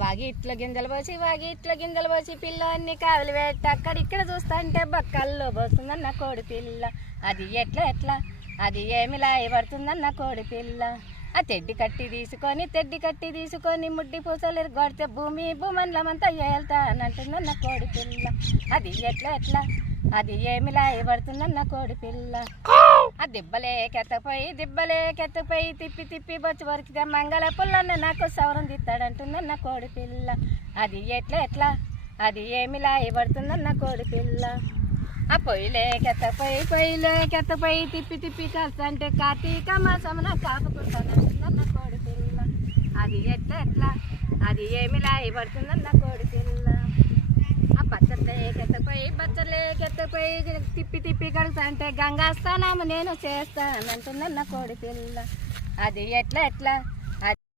వాగి ఇట్లా గింజలు పోసి పిల్ల అన్ని కావలి పెట్టి అక్కడిక్కడ చూస్తా అంటే బక్కల్లో పోతుందన్న కోడి పిల్ల. అది ఎట్లా అది ఏమి లాయి పడుతుందన్న కోడి పిల్ల. ఆ తెడ్డి కట్టి తీసుకొని ముడ్డి పూసలు కొడితే భూమండలమంతా ఏళ్తానంటుందన్న కోడి పిల్ల. అది ఎట్లా అది ఏమి లాయి పడుతుందన్న కోడి పిల్ల. ఆ దిబ్బలే కెత్తపోయి తిప్పి బొచ్చు వరికితే మంగళ పుల్లన్న నాకు సౌరం తిత్తాడంటుందన్న కోడి పిల్ల. అది ఎట్లా అది ఏమి లాయి పడుతుందన్న కోడి పిల్ల. ఆ పొయ్యిలే కెత్తపోయి తిప్పి కాస్తంటే కార్తీక మాసమున కాపుకుంటానంటుందన్న కోడి పిల్ల. అది ఎట్లా అది ఏమి లాయి పడుతుందన్న కోడి పిల్ల. ఆ బచ్చలే కెత్తపోయి తిప్పి కడుగుతాంటే గంగా స్నానము నేను చేస్తానంటుందన్న కోడి పిల్ల. అది ఎట్లా